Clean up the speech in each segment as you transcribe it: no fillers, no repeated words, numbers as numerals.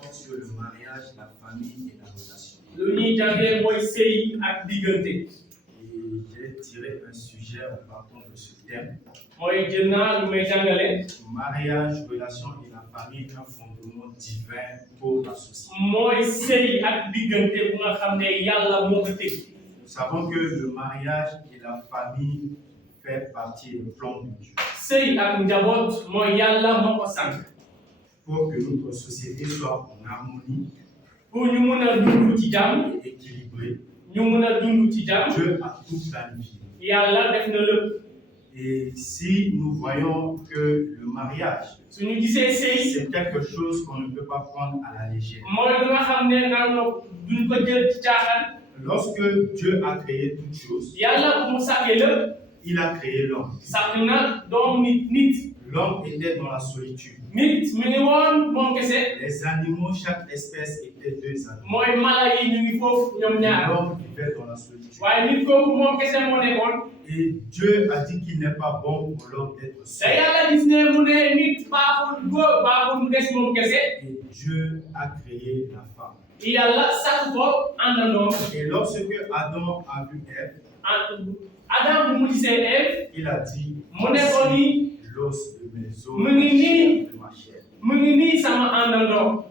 encore sur le mariage, la famille et la relation. lu ñuy jàngee mooy sëy ak diggante. Et j'ai tiré un sujet en partant de ce thème. mooy jël naa lu may jàngale. Mariage, relation et la famille, un fondement divin pour la société. mooy sëy ak diggante bu nga xam ne yàlla moo ko teg. Nous savons que le mariage et la famille fait partie du plan de Dieu. sëy ak njaboot mooy yàlla moo ko sant. Pour que notre société soit en harmonie pour ñu mun a dund ci jàmm. et équilibrée, ñu mun a dund ci jàmm. Dieu a tout planifié. yàlla def na lépp. Et si nous voyons que le mariage, su ñu gisee sëy. c'est quelque chose qu'on ne peut pas prendre à la légère. mooy lu nga xam ne naan duñ ko jël ci caaxaan. Lorsque Dieu a créé toutes choses, yàlla bu mu sàkkee lépp. il a créé l'homme. sàkk na doom nit. L'homme était dans la solitude. nit mi ngi woon moom kese. Les animaux, chaque espèce était deux animaux. mooy mala yi ñu ngi foofu ñoom ñaar. L'homme vivait dans la solitude. waaye nit kooku moom kese moo nekkoon. Et Dieu a dit qu'il n'est pas bon pour l'homme d'être te seul. yàlla gis ne mu ne nit baaxul góor baaxul mu des moom kese. Et Dieu a créé la femme. yàlla sàkk ko àndandoo. Et lorsque Adam a vu Ève, Adam bu mu gisee Ève. il a dit, mu ne ko ni l'os de mes os, mu ngi nii de ma chair. mu ngi nii sama àndandoo.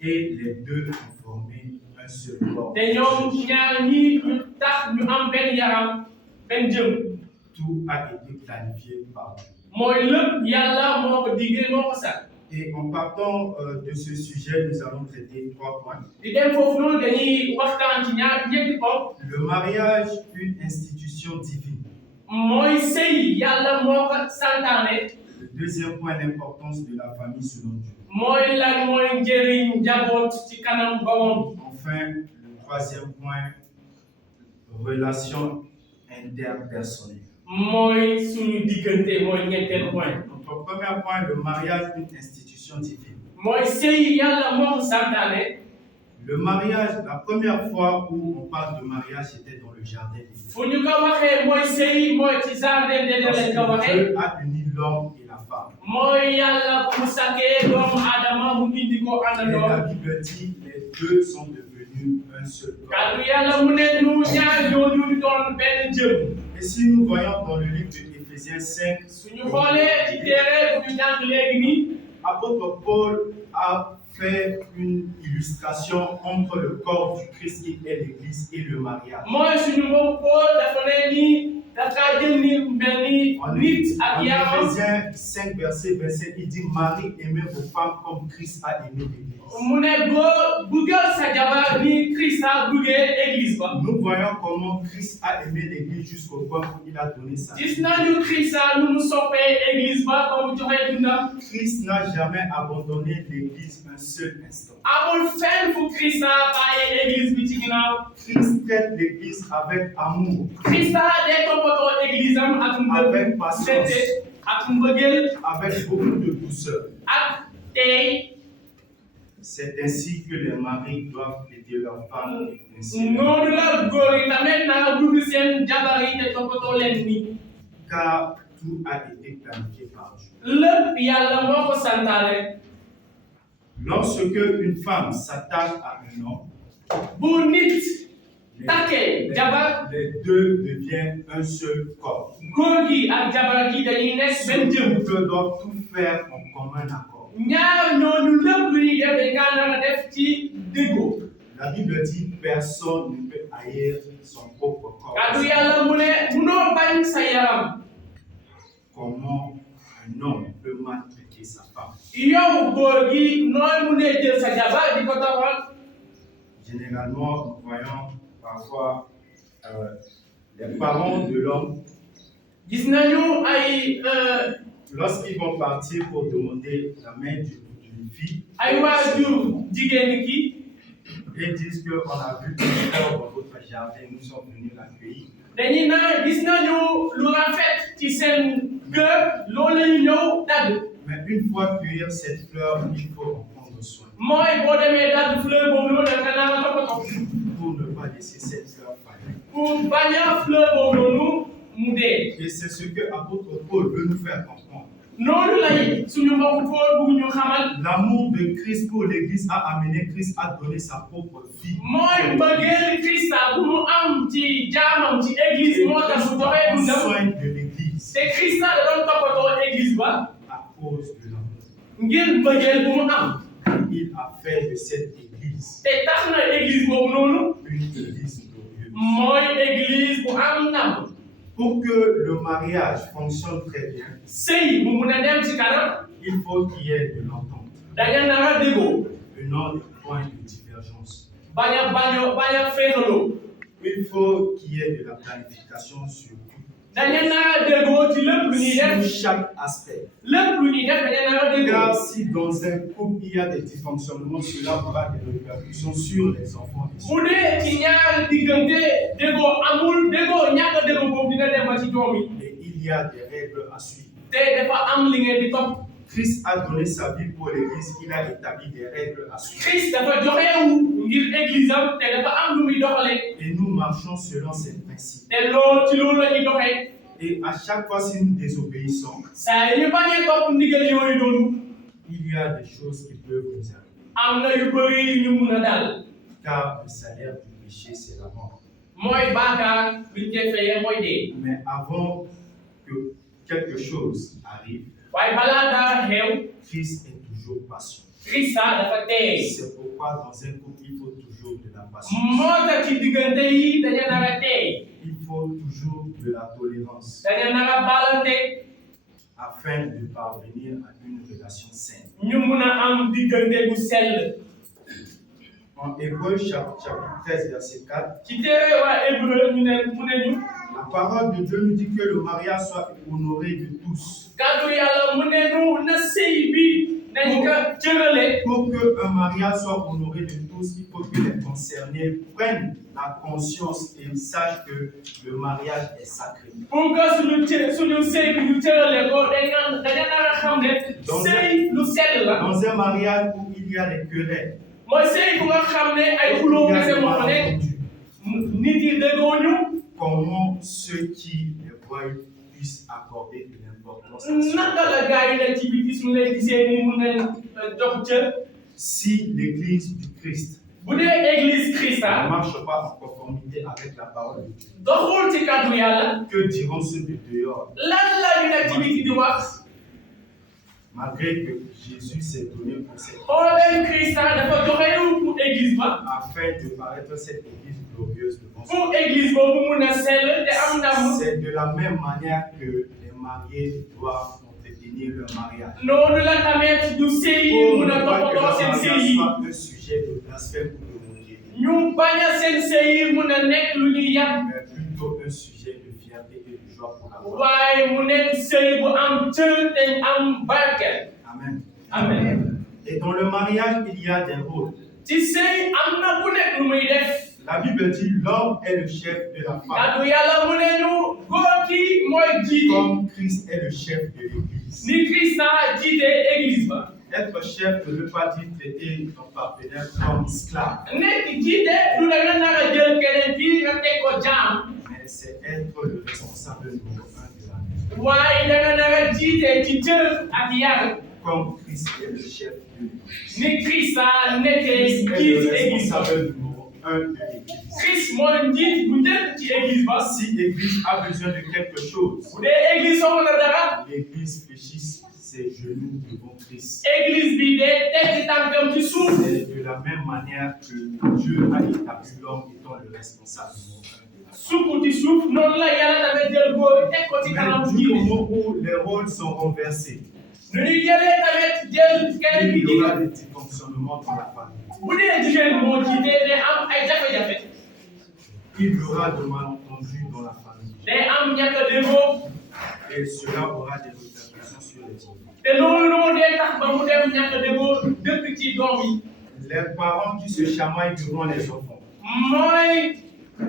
Et les deux ont formé un seul corps. te ñoom ñaar ñii ñu tax ñu am benn yaram benn jëm. Tout a été planifié par Dieu. mooy lépp yàlla moo ko diggee moo ko sax. Et en partant de ce sujet, nous allons traiter 3 points. di dem foofu noonu dañuy waxtaan ci ñetti bopp. Le mariage, une institution divine. mooy sëy yàlla moo ko santaane. Le deuxième point, l'importance de la famille selon Dieu. mooy lan mooy njëriñ njaboot ci kanam borom. Enfin, le troisième point, relation interpersonnelle. mooy suñu diggante mooy ñetteel point. Notre premier point, le mariage, une institution divine. mooy sëy yàlla moo ko santaane. Le mariage, la première fois où on parle de mariage, c'était dans le jardin d'Éden. fu ñu ko waxee mooy sëy mooy ci jardin d'Éden lañ ko Parce que waxee. Dieu a uni l'homme et la femme. mooy yàlla bu mu sàkkee doomu Adama mu indi ko Et la àndandoo. Bible dit les deux sont devenus un seul corps. kàddu yàlla mu ne ñu ñaar ñooñu doon benn jëm. Et si nous voyons dans le livre de Éphésiens 5, suñu xoolee ci téere bu ñu jàng léegi nii. apôtre Paul a fait une illustration entre le corps du Christ qui est l'Église et le mariage. mooy suñu mbokk Paul dafa ne nii dafa jël ni mel ni nit ak yaram. Éphésiens 5, verset 27, il dit Marie, aimez vos femmes comme Christ a aimé l'Église. mu ne góor bëggal sa jabar ni Christ a bëggee église ba. Nous voyons comment Christ a aimé l'Église jusqu'au point où il a donné sa vie. gis nañu Christ nu mu soppee église ba ba mu joxe dundam. Christ n'a jamais abandonné l'Église un seul instant. amul fenn fu Christ bàyyi église bi ci ginnaaw. Christ traite l'Église avec amour, Christ day toppatoo église am ak avec patience, ak mbëggeel avec beaucoup de douceur. ak tey. C'est ainsi que les maris doivent aider leurs femmes. Et ainsi, noonu la góor yi tamit naa bëgg seen jabar yi te toppatoo leen ni. car tout a été planifié par Dieu. lépp yàlla moo ko santaane. Lorsque une femme s'attache à un homme, bu nit les, takkee jabar. les deux deviennent un seul corps. góor gi ak jabar gi dañuy nekk benn jëm. Ils doivent tout faire en commun accord. ñaar ñooñu lépp lu ñuy def dañ kaa nar a def ci déggoo. La Bible dit personne ne peut haïr son propre corps. kàddu yàlla mu ne munoo bañ sa yaram. Comment un homme peut maltraiter sa femme? yow góor gi nooy mu ne jël sa jabar di ko tawal. Généralement, nous voyons parfois les parents de l'homme, gis nañu ay lorsqu'ils vont partir pour demander la main d'une fille, ay waajur jigéen ki. ils disent qu'on a vu une fleur dans votre jardin, nous sommes venus l'accueillir. dañuy naan gis nañu lu rafet ci seen kër loolu la ñu ñëw dagg. Mais une fois cueillir cette fleur, il faut en prendre soin mooy boo demee dagg fleur boobu noonu da nga naan la toppatoo. pour ne pas laisser cette fleur faner. pour bañ a fleur boobu noonu mu dee. Et c'est ce que l'apôtre Paul veut nous faire comprendre. noonu lay suñu mbokku Paul bëgg ñu xamal L'amour de Christ pour l'Église a amené Christ à donner sa propre vie. mooy mbëggeel Christa bu mu am ci jaamam ci église moo tax mu joxe Prendre dundam soin de l'Église te Christa da doon toppatoo église ba à cause de l'amour. ngir mbëggeel bu mu am Il a fait de cette Église te tax na église boobu noonu une Église glorieuse. mooy église bu am ndam Pour que le mariage fonctionne très bien, sëy bu mun a dem ci kanam il faut qu'il y ait de l'entente, da nga nar a déggoo et non des points de divergence. bañ a féexaloo Il faut qu'il y ait de la planification sur da nga nar a déggoo ci lépp lu ñuy def chaque aspect. lépp lu ñuy def da nga nar a déggoo Car si dans un couple il y a des dysfonctionnements, cela aura des répercussions sur les enfants. bu dee ci ñaar diggante déggoo amul déggoo ñàkk a déggoo boobu dina dem ba ci doom yi Et il y a des règles à suivre. te dafa am li ngeen di topp Christ a donné sa vie pour l'Église, il a établi des règles à suivre. Christ dafa joxewu ngir église am te dafa am lu muy doxalee Et nous marchons selon ces principes. te loolu ci loolu la ñuy doxee Et à chaque fois, si nous désobéissons, saa yi ñu bañee topp ndigal yooyu noonu il y a des choses qui peuvent nous arriver. am na yu bëri yu ñu mun a dal Car le salaire du péché, c'est la mort. mooy baakaar biñ koy fayee mooy dee Mais avant que quelque chose arrive, waaye balaa dara xew Christ est toujours patient. Christa dafa teey C'est pourquoi dans un couple, il faut toujours de la patience. moo tax ci diggante yi dañu nar a teey Il faut toujours de la tolérance dañu nar a baalante afin de parvenir à une relation saine. ñu mun a am diggante bu sell En Hébreu chapitre 13, verset 4, ci téere waa Hébreu ñu ne mu ne ñu la parole de Dieu nous dit que le mariage soit honoré de tous. kàddu yàlla mu ne ñu na sëy bi nañ ko cërale Pour qu'un mariage soit honoré de tous, il faut que les concernés prennent la conscience et sachent que le mariage est sacré. pour que suñu sëy bi ñu cërale ko dañu nar a xam ne sëy lu sell la Dans un mariage où il y a des querelles, mooy sëy bu nga xam ne ay xuloo il y a kese des moo fa nekk malentendus, nit yi déggoo ñu comment ceux qui les voient puissent accorder de l'importance à cela. naka la gars yi nekk ci biti suñu leen gisee ni mun nañ jox cër Si l'Église du Christ bu dee église ne Christa marche pas en conformité avec la parole de Dieu, doxul ci kàddu yàlla que diront ceux de dehors? lan la ñu nekk ci biti di wax Malgré que Jésus s'est donné pour cette xooleen Christa dafa joxewu pour église ba afin de paraître cette Église glorieuse devant son pour église boobu mun a sell te am ndam C'est de la même manière que les mariés doivent entretenir leur mariage. noonu la tamit du sëy Pour mun ne a pas que toppatoo leur seen sëy mariage yi soit un sujet de blasphème ou de moquerie, ñu bañ a seen sëy yi mun a nekk lu ñuy yàq mais plutôt un sujet de fierté et de joie pour la foi. waaye mu nekk sëy bu am cër te am barkeel Amen. amen Et dans le mariage, il y a des rôles. ci sëy am na ku nekk lu muy def La Bible dit l'homme est le chef de la femme, kàddu yàlla mu ne ñu góor ki mooy jiite comme Christ est le chef de l'Église. ni Christa jiite église ba Être chef ne veut pas dire traiter ton partenaire comme esclave, nekk jiite du da nga nar a jël keneen kii nga teg ko jaam mais c'est être le responsable numéro 1 de la maison. waaye da nga nar a jiite ci cër ak yar Comme Christ est le chef de l'Église. ni Christa nekkee Christ est le jiite église ba responsable numéro 1 de l'Église. Christ mooy njiit bu njëkk ci église ba Si l'Église a besoin de quelque chose, bu dee église soxla na dara l'Église fléchisse ses genoux devant Christ. église bi de teg tànkam ci suuf C'est de la même manière que Dieu a établi l'homme étant le responsable numéro 1 de la maison. sukk ci suuf noonu la yàlla tamit jël góor teg ko ci kanam Mais du jiite moment où les rôles sont renversés, nu ñuy jëlee tamit jël keneen ki il y jiite aura des dysfonctionnements dans la famille. bu dee jigéen moo jiite day am ay jafe-jafe Il y aura de malentendus dans la famille. day am ñàkk a déggoo Et cela aura des répercussions sur les enfants. te loolu noonu day tax ba mu dem ñàkk a déggoo dëkk ci doom yi Les parents qui se chamaillent devant les enfants. mooy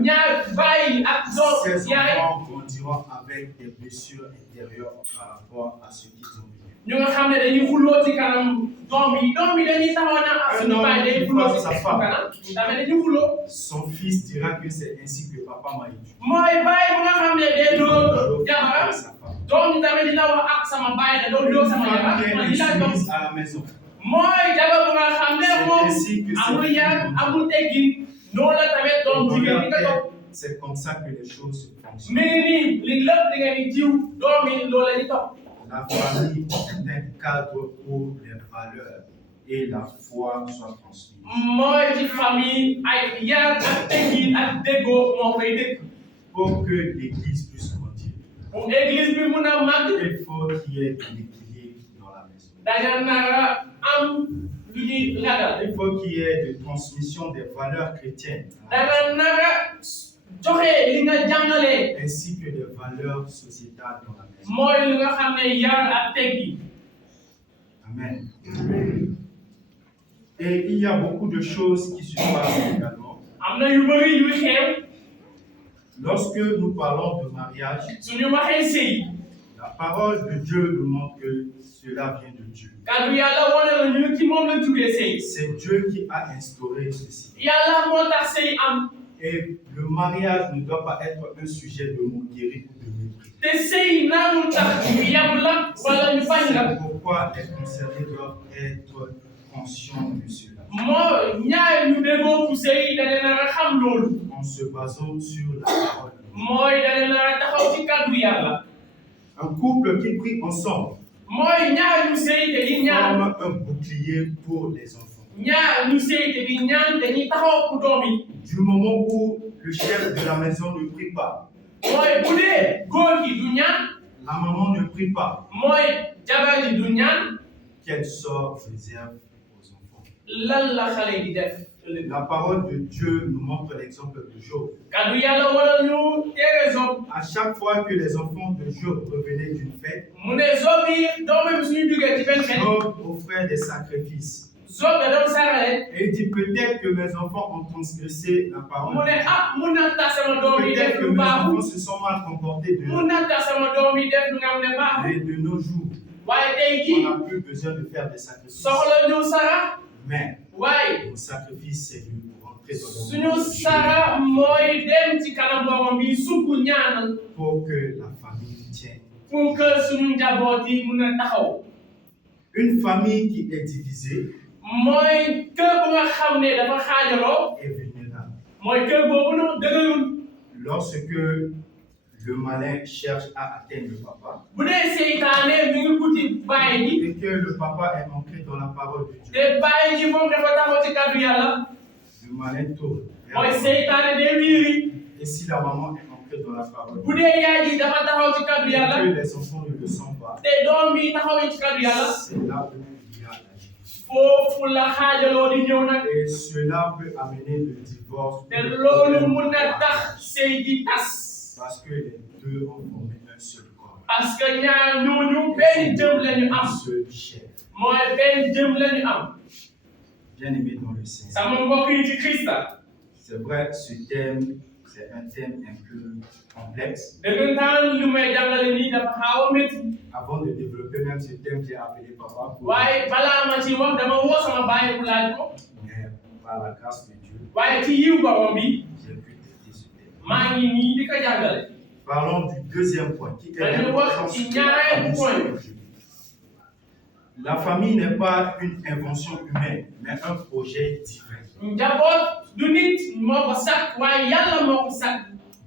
ñaar bàyyi ak doom Ces yaay enfants grandiront avec des blessures intérieures par rapport à ce qu'ils ont vécu. ñu nga xam ne dañuy xuloo ci kanam doom yi dañuy taxaw na ak suñu baay day xuloo ci kanam tamit dañuy xuloo Son fils dira que c'est ainsi que papa m'a éduqué. mooy baay bu nga xam ne day dóor jabaram Sa femme. doom yi tamit dina wax ak sama baay da doon Une sama femme jabar qui man est li laa gëm soumise à la maison. mooy jabar bu nga xam ne C'est moom ainsi que amul c'est yar fait. amul teggin noonu la tamit doom jigéen ñi nga topp C'est comme ça que les choses se fonctionnent. mais nii li lépp di ngeen di jiw doom yi loolu la ñu topp La famille est un cadre où les valeurs et la foi soient transmises. mooy ci famille ay yar ak teggin ak déggoo moo koy dëkk Pour que l'Église puisse grandir, pour église bi mun a màgg il faut qu'il y ait de l'équilibre dans la maison. dañu nar a am lu ñuy ragal Il faut qu'il y ait de transmission des valeurs chrétiennes dañu nar a joxe li nga jàngale ainsi que des valeurs sociétales dans la maison. mooy li nga xam ne yar ak teggin Amen. Et il y a beaucoup de choses qui se passent également. am na yu bëri yuy xew Lorsque nous parlons de mariage, suñu waxee sëy la parole de Dieu nous montre que cela vient de Dieu. kàddu yàlla wane la ñu ci moom la jugee sëy C'est Dieu qui a instauré ceci. yàlla moo tax sëy am Et le mariage ne doit pas être un sujet de moquerie ou de mépris. te sëy naanul tax ñu yab la wala ñu bañ la C'est pourquoi les concernés doivent être conscients de cela. moo ñaar ñu déggoo fu sëy dañu nar a xam loolu En se basant sur la parole de Dieu. mooy dañu nar a taxaw ci kàddu yàlla Un couple qui prie ensemble mooy ñaar ñu sëy te di ñaan forme un bouclier pour les enfants. ñaar ñu sëy te di ñaan dañuy taxaw pour doom yi Du moment où le chef de la maison ne prie pas, mooy bu dee góor gi du ñaan la maman ne prie pas, mooy jabar ji du ñaan quel sort réserve aux enfants? lan la xale di def La parole de Dieu nous montre l'exemple de Job. kàddu yàlla wala ñu tere Job À chaque fois que les enfants de Job revenaient d'une fête, mu ne Job yi doomam suñu jugee ci benn fête Job offrait des sacrifices. Job da doon sarale Et il dit peut-être que mes enfants ont transgressé la parole mu de ne Dieu. ah mun na tax sama doom yi Peut-être def que lu mes baaxul enfants se sont mal comportés de mun na tax sama doom yi def lu nga xam ne baaxul Mais de nos jours, waaye tey on jii n'a plus besoin de faire des sacrifices. soxla ñu sara Mais waaye nos sacrifices, c'est de rentrer dans le suñu monde de Dieu sara mooy dem ci kanam borom bi sukk ñaanal pour que la famille tienne. pour que suñu njaboot yi mun a taxaw Une famille qui est divisée mooy kër bu nga xam ne dafa xaajaloo est vulnérable. mooy kër boobu noonu dëgërul Lorsque le malin cherche à atteindre le papa bu dee seytaane mi ngi kuti baay ji et que le papa est ancré dans la parole de Dieu, te baay ji moom dafa taxaw ci kàddu yàlla le malin tourne vers mooy la maman. seytaane day wiiri Et si la maman est ancrée dans la parole bu de dee yaay ji dafa taxaw ci kàddu Dieu, et yàlla que les enfants ne le sont pas, te doom bi taxawee ci kàddu yàlla c'est là où il y a la division. foofu la xaajaloo di ñëw nag Et cela peut amener le divorce. te loolu mun na tax sëy ji tas Parce que les deux ont formé un seul corps. parce que ñaar ñooñu benn jëm la ñu Un am seul chair. mooy benn jëm la ñu am Bien aimé dans le Seigneur. sama mbokk yi ci Christa C'est vrai, ce thème, c'est un thème un peu complexe. dëggantaan lu may jàngale nii dafa xaaw a métti Avant de développer même ce thème, j'ai appelé papa pour. waaye balaa ma ci wax dama woo sama baay bu laaj ko Mais par la grâce de Dieu, waaye ci yiw borom bi j'ai pu traiter ce thème. maa ngi nii di ko jàngale Parlons du deuxième point, qui est dañu wax ci ñaareel point La famille n'est pas une invention humaine, mais un projet divin. njaboot du nit moo ko sàkk waaye yàlla moo ko sàkk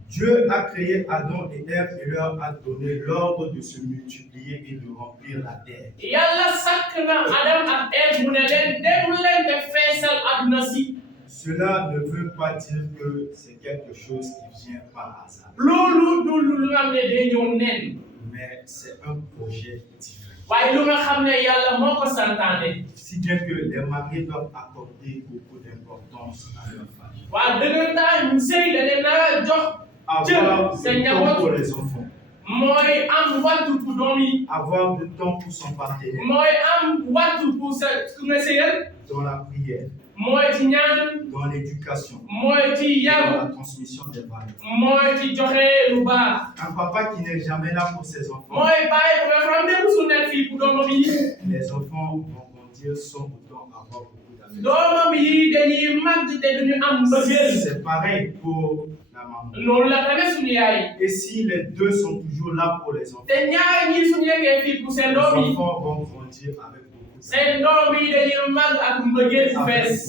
Dieu a créé Adam et Ève et leur a donné l'ordre de se multiplier et de remplir la terre. yàlla sàkk na Adam ak Ève mu ne leen dem leen te feesal àdduna si Cela ne veut pas dire que c'est quelque chose qui vient par hasard, loolu du lu nga xam ne day ñëw nen mais c'est un projet divin. waaye lu nga xam ne yàlla moo ko santaane Si bien que les mariés doivent accorder beaucoup d'importance à leur famille. waa dëggantaan ñu sëy da leen naa jox Avoir c'est du une temps dialogue. pour les enfants, mooy am wattu pour doom yi avoir du temps pour son partenaire, mooy am wattu pour sa ku nga sëyal dans la prière, mooy ci ñaan dans l'éducation, mooy ci et dans yaru la transmission des valeurs. mooy ci joxe lu baax Un papa qui n'est jamais là pour ses enfants, mooy bàyyi bu nga xam ne musul nekk fii pour doomam yi les enfants vont grandir sans autant avoir beaucoup d'affection. doomam yi dañuy màgg te duñu am mbëggeel C'est pareil pour la maman. maman. loolu la tamit suñu yaay. Et si les deux sont toujours là pour les enfants, te ñaar ñi suñu nekkee fii pour seen les doom yi. enfants vont grandir avec beaucoup seen doom yi dañuy màgg ak mbëggeel bu fees.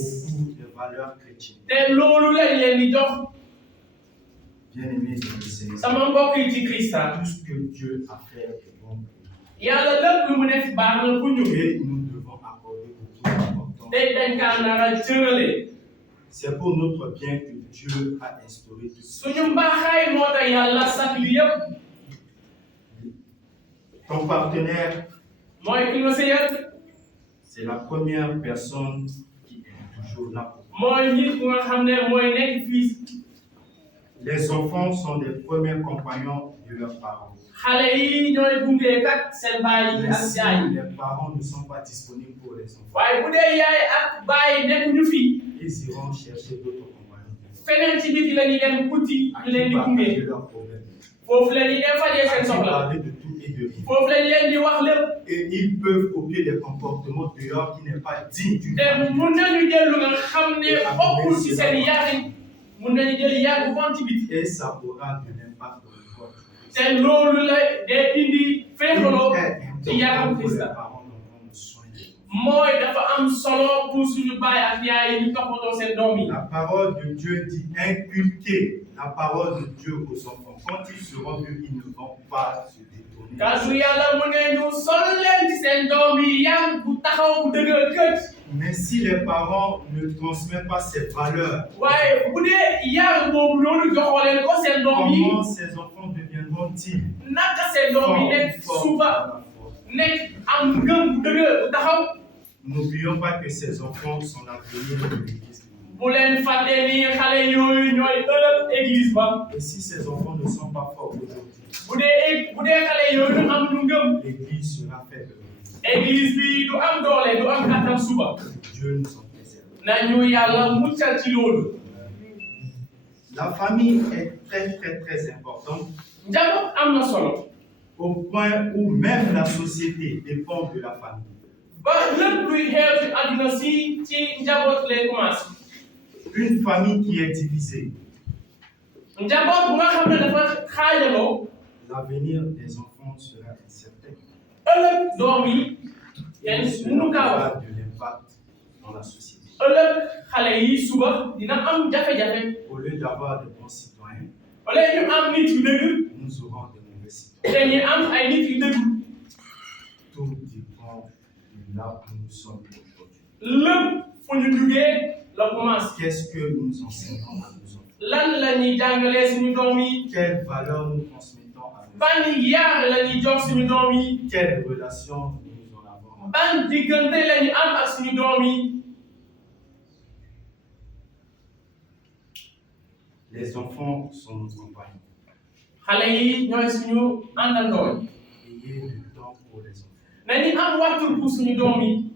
de valeurs chrétiennes. te loolu lañ leen di jox. Bien-aimés dans le Seigneur, sama mbokk yi ci Christa. tout ce que Dieu a fait est bon. yàlla lépp lu mu def baax na pour ñu. Et nous devons accorder beaucoup d'importance. te dañ kaa nar a cërale. C'est pour notre bien que Dieu a instauré tout ça. suñu mbaaxaay moo tax yàlla sakk li yëpp. Ton partenaire, mooy ki nga sëyal. c'est la première personne qui est toujours là. mooy nit ku nga xam ne mooy nekk fii. Les enfants sont les premiers compagnons de leurs parents. xale yi ñooy gunge kat seen baay yi Mais ak si yaay. les parents ne sont pas disponibles pour les enfants, waaye bu dee yaay ak baay nekkuñu fii. ils iront chercher d'autres compagnons. feneen ci biti la ñuy dem uti ñu leen di gunge. Partager leurs problèmes. foofu la ñuy dem fajee seen soxla. Parler de tout et de rien. foofu la ñu leen di wax lépp. Et ils peuvent copier des comportements dehors qui n'est pas digne d'une te famille. mun nañu jël lu nga xam ne bokkul ci seen yaay. mun nañu jël yaay bu bon ci biti. Et ça aura de l'impact dans le corps. te loolu la day indi féexaloo Il ci est yaram important pour les Christa. parents de prendre soin d'eux. mooy dafa am solo pour suñu baay ak yaay yi ñu toppatoo seen doom yi. La parole de Dieu dit inculquer la parole de Dieu aux enfants. Quand ils seront vieux, ils ne vont pas se détourner. kàddu yàlla mu ne ñu sol leen ci seen doom yi yam bu taxaw bu dëgër kët. Mais si les parents ne transmettent pas ces valeurs, waaye bu dee yar boobu noonu joxoo leen ko seen doom yi. comment ces enfants deviendront-ils naka seen doom yi nekk suba dans la foi? nekk am ngëm bu dëgër bu taxaw. N'oublions pas que ces enfants sont l'avenir de l'Église. bu leen fàtte ni xale yooyu ñooy ëllëg église ba. Et si ces enfants ne sont pas forts aujourd'hui, bu dee xale yooyu du am lu ngëm. l'Église sera faible. église bi du am doole du am kattan suba. Dieu nous en préserve. nañu yàlla muccal ci loolu. La famille est très importante njaboot am na solo. au point où même la société dépend de la famille. ba lépp luy xew ci àdduna si ci njaboot lay commencé. Une famille qui est divisée, njaboot bu nga xam ne dafa xaajaloo. l'avenir des enfants sera incertain. ëllëg doom yi kenn Cela mënu kaa wax. aura de l'impact dans la société. ëllëg xale yi suba dina am jafe-jafe. Au lieu d'avoir de bons citoyens, wala ñu am nit yu dëgg. nous aurons de mauvais citoyens. te ñu am ay nit yu dëgg. Tout dépend de là où nous sommes aujourd'hui. lépp fu ñu jugee la commencé. Qu'est-ce que nous enseignons à nos enfants? lan la ñuy jàngalee suñu doom yi. Quelles valeurs nous transmettons à nos enfants? ban yar la ñuy jox suñu doom yi. Quelle relation nous en avons? ban diggante la ñu am ak suñu doom yi. Les enfants sont nos compagnons. xale yi ñooy suñu àndandoo yi. Ayez du temps pour les enfants. nañu am waxtu pour suñu doom yi.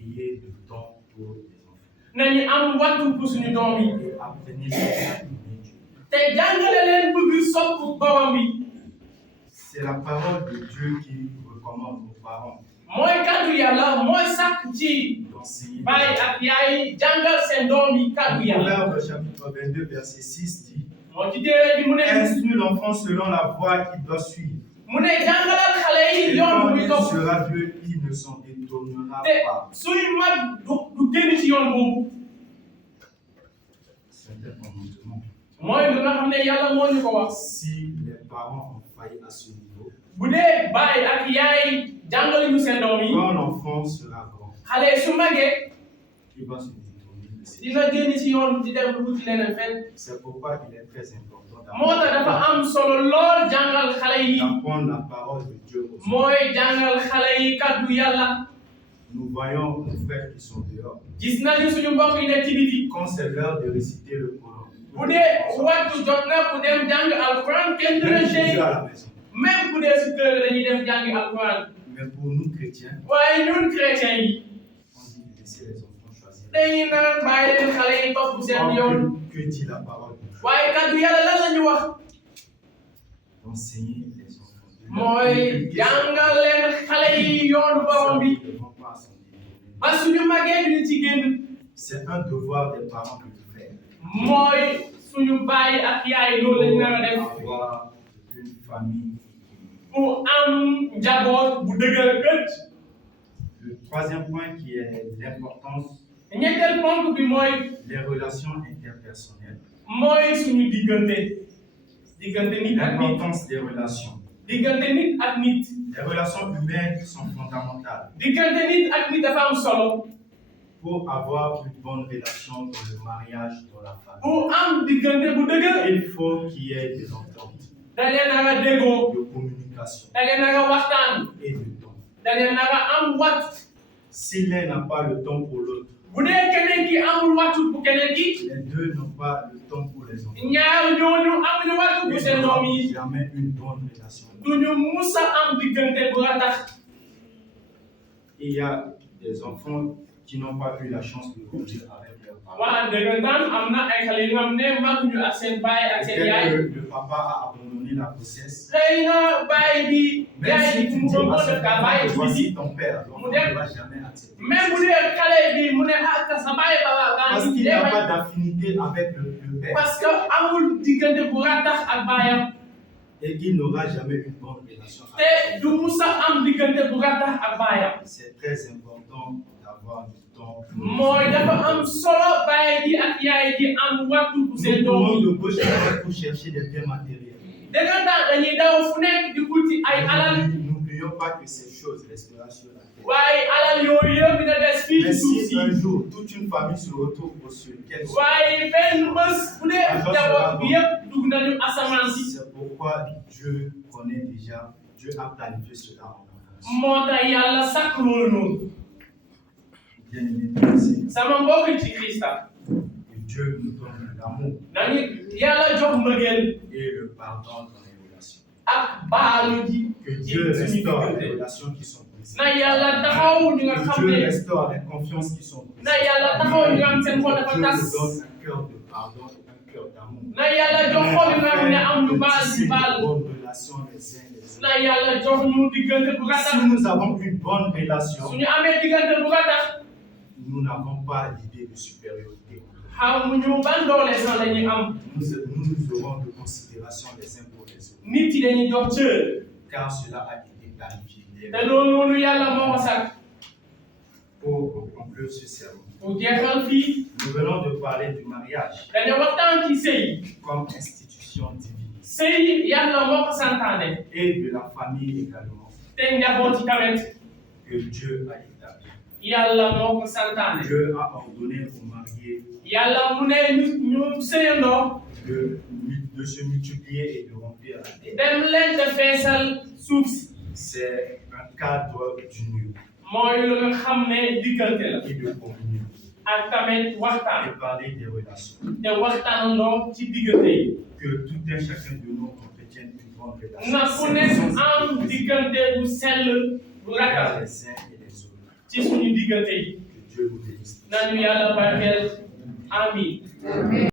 Ayez du temps pour les enfants. nañu am waxtu pour suñu doom yi. Et apprenez-les à aimer Dieu. te jàngale leen bëgg sopp borom bi. C'est la parole de Dieu qui recommande aux parents mooy kàddu yàlla mooy sàkk ci d'enseigner. baay ak yaay jàngal seen doom yi kàddu yàlla. Proverbe chapitre 22, verset 6 dit moo ci téere bi mu ne. instruis l'enfant selon la voie qu'il doit suivre. mu ne jàngalal xale yi Et yoon quand bu muy il topp. sera vieux, il ne s'en détournera te pas. suy mag du génn ci yoon boobu. C'est un commandement. mooy lu nga xam ne yàlla moo ñu ko wax. Si les parents ont failli à ce niveau, bu dee baay ak yaay jàngale ñu seen doom yi. quand l'enfant sera grand, xale su magee il va se détourner de ses dina génn ci yoon di dem dugg ci leneen fenn. C'est pourquoi il est très important moo tax dafa am solo lool jàngal xale yi. d'apprendre la parole de Dieu aux enfants. mooy jàngal xale yi kàddu yàlla. Nous voyons nos frères qui sont dehors. gis nañu suñu mbokk yi nekk ci biti. Quand c'est l'heure de réciter le Coran, bu dee waxtu jot na ku dem jàng alquran kenn du la même gêné. Dieu à la maison. même bu dee si kër dañuy dem jàngi alquran. Mais pour nous chrétiens, waaye ñun chrétiens yi on dit de laisser les enfants choisir. dañuy naan bàyyi leen xale yi topp seen Or, yoon. que dit la parole de Dieu? waaye kàddu yàlla lan la ñu wax. D'enseigner les enfants. mooy jàngal leen xale yi yoonu borom bi. Ils ne vont pas s'en détourner. ba suñu màggee duñu ci génn. C'est un devoir des parents de le faire. mooy suñu baay ak yaay loolu lañ nar a def avoir une famille. pour am njaboot bu dëgër gëj. Le troisième point qui est l'importance, ñetteel ponk bi mooy les relations interpersonnelles. mooy suñu diggante nit ak nit. L'importance des relations. diggante nit ak nit. Les relations humaines sont fondamentales. diggante nit ak nit dafa am solo. Pour avoir une bonne relation dans le mariage, dans la famille, pour am diggante bu dëgër. il faut qu'il y ait des ententes, da ngeen nar a déggoo. de communication da ngeen nar a waxtaan. et de temps. da ngeen nar a am wat. Si l'un n'a pas le temps pour l'autre, bu dee keneen ki amul wattu bu keneen ki. les deux n'ont pas le temps pour les enfants. ñaar ñooñu amuñu wattu bu seen doom yi. Jamais une bonne relation. duñu musa am diggante bu ratax. Il y a des enfants qui n'ont pas eu la chance de grandir avec leurs parents. waa dëggantaan am na ay xale yu nga xam ne màgguñu ak seen baay ak seen yaay. Peut-être que le papa a abandonné la grossesse. xëy na baay bi Même yaay si bi tu mu dis doon à def ce ka moment, baay bi voici ton père, l'enfant Mu ne dem. va jamais accepter. même bu dee xale bi mu ne ah sa baay ba Parce qu'il n'y a pas d'affinité avec le père. parce que amul diggante bu ratax ak baayam Et il n'aura jamais une bonne relation te avec du musa am diggante bu ratax ak baayam. C'est très important d'avoir du temps. mooy dafa am solo baay ji ak yaay ji am wattu bu seen Nous doom courons yi. de gauche à droite pour chercher des biens matériels. dëggantaan dañuy daw fu nekk di wuti ay alal N'oublions pas que ces choses resteront sur la terre. waaye alal yooyu yëpp dina des fii Mais ci suuf si si. un jour toute une famille se retrouve au ciel, quel sort? waaye benn bés bu dee njaboot bi yëpp dugg nañu asamaan si. C'est pourquoi Dieu connaît déjà, Dieu a planifié cela en avance. moo tax yàlla sàkk loolu noonu. Bien-aimés dans le Seigneur, sama mbokk ci Krista que Dieu nous donne l'amour nañu yàlla jox mbëggeel et le pardon dans les relations. ak baalu ji Que ci Dieu suñu restaure les diggante. relations qui sont brisées. na yàlla taxaw ñu nga Que xam Dieu ne restaure les confiances qui sont brisées. na yàlla taxaw ñu nga am seen xol Que dafa Dieu tas. nous donne un cœur de pardon et un cœur d'amour. na yàlla jox xol yi nga xam ne am ñu baal di baal. Bonne relation les uns les autres. na yàlla jox ñu diggante bu ratax. Si nous avons une bonne relation, suñu amee diggante bu ratax nous n'avons pas l'idée de supériorité. xamuñu ban doole sax la ñuy am. Nous aurons de considération les uns pour les autres. nit yi dañuy jox cër. Car cela a été planifié. te loolu noonu yàlla moo ko sàkk. Pour conclure ce sermon, pour jeexal fii nous venons de parler du mariage dañoo waxtaan ci sëy. comme institution divine sëy yàlla moo ko santaane. et de la famille également te njaboot ci tamit que Dieu a établi. yàlla moo ko santaane. Dieu a ordonné aux mariés yàlla mu ne ñu sëyandoo. de se multiplier et de remplir la terre. dem leen te feesal suuf si. C'est un cadre d'union mooy lu nga xam ne diggante la. et de communion. ak tamit waxtaan. Et parler des relations. te waxtaanandoo ci diggante yi. Que tout un chacun de nous entretienne une bonne relation. na ku nekk am diggante bu sell bu Envers rafet les uns et les autres. ci suñu diggante yi. Que Dieu vous bénisse. nañu yàlla barkeel amiin.